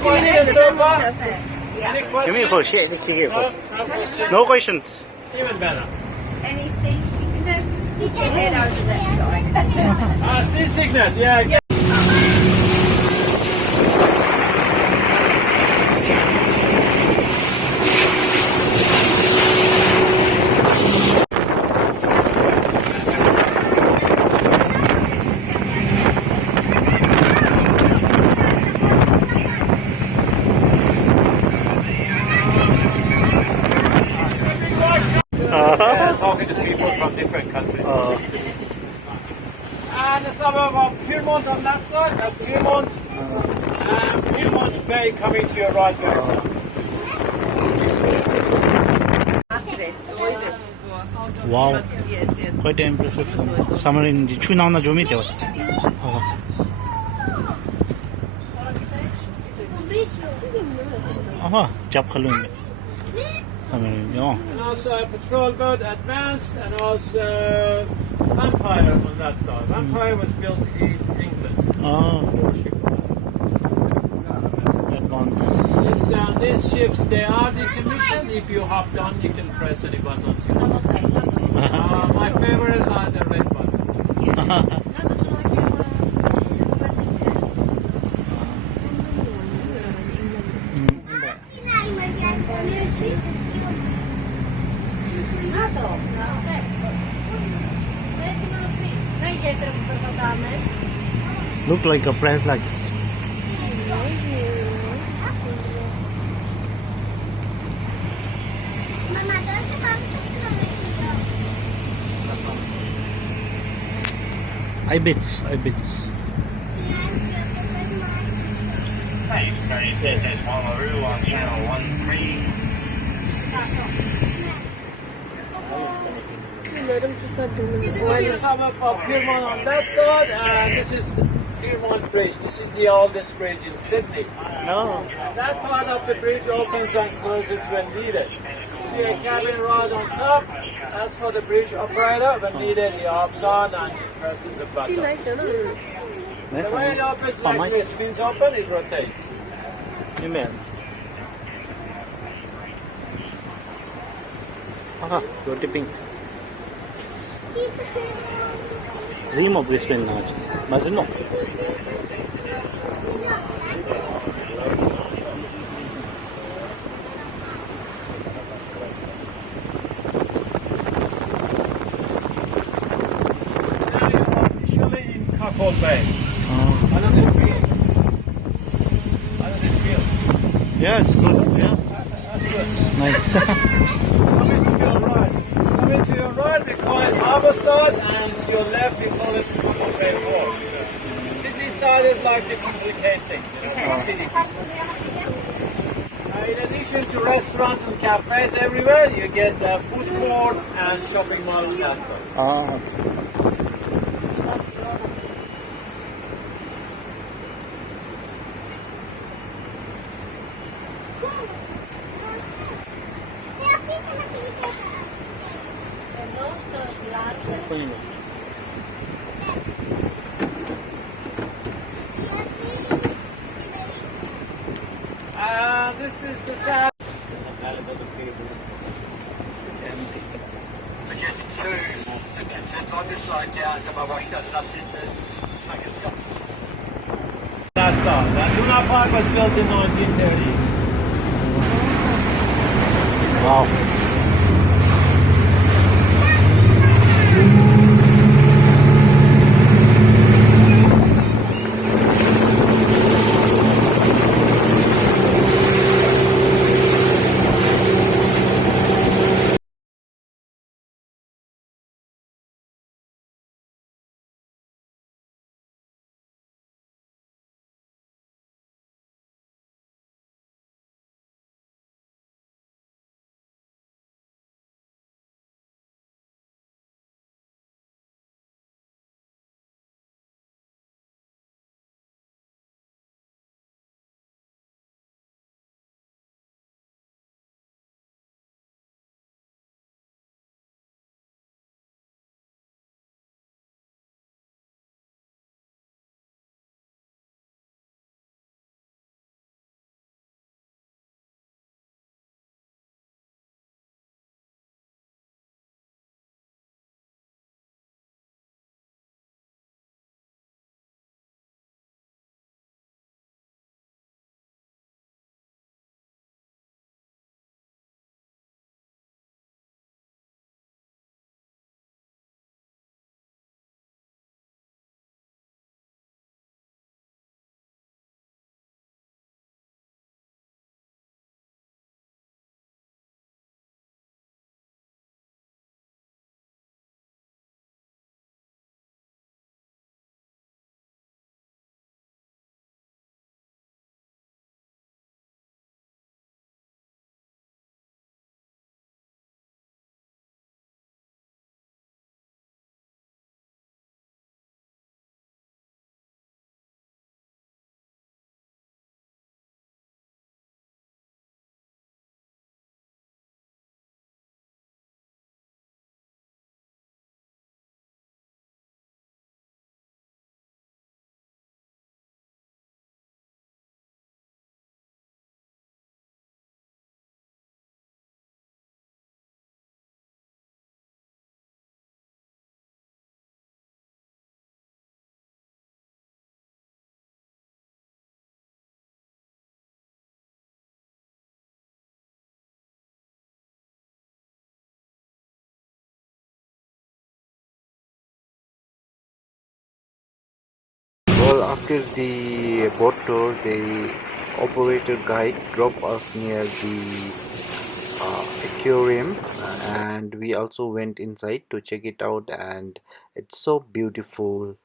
questions so far? Any Give questions? me a push. Yeah, give me a No, push. no questions. No questions. Even better. Any seasickness? Head over that side. Seasickness, yeah. Talking to people from different countries. And the suburb of Pyrmont on that side, that's Pyrmont. Pyrmont Bay coming to your right there. Wow. Quite impressive. Summer in Chunangna Jumi Dewa. Aha, Jap Khalun. Summer in And also a patrol boat Advanced and also Vampire on that side. Vampire was built in England. Oh, Warship. advanced. These ships, they are decommissioned. If you hopped on, you can press any buttons you want. My favorite are the red buttons. Look like a press like this. Ibits. Hey, Gary says it's Wangaroo on channel 13. This is the suburb of Pyrmont on that side, and this is Pyrmont Bridge. This is the oldest bridge in Sydney. No. That part of the bridge opens and closes when needed. See a cabin right on top. That's for the bridge operator. When needed, he hops on and presses a button. The way it opens is actually spins open, it rotates. Amen. Aha, roti pink. Zimo Brisbane na. Mazino. Officially in Cuckold Bay. Oh. How does it feel? How does it feel? Yeah, it's good. Yeah. That's good. Nice. Coming to your right. Coming to your right, we call it Harbour Side, and to your left, we call it Cuckold Bay Wharf. The Sydney side is like the complicate things, the city. In addition to restaurants and cafes everywhere, you get a food court and shopping mall on that side. Ah. This is the south. That's all. That Luna Park was built in 1930s. Wow. After the boat tour, the operator guide dropped us near the aquarium, and we also went inside to check it out, and it's so beautiful.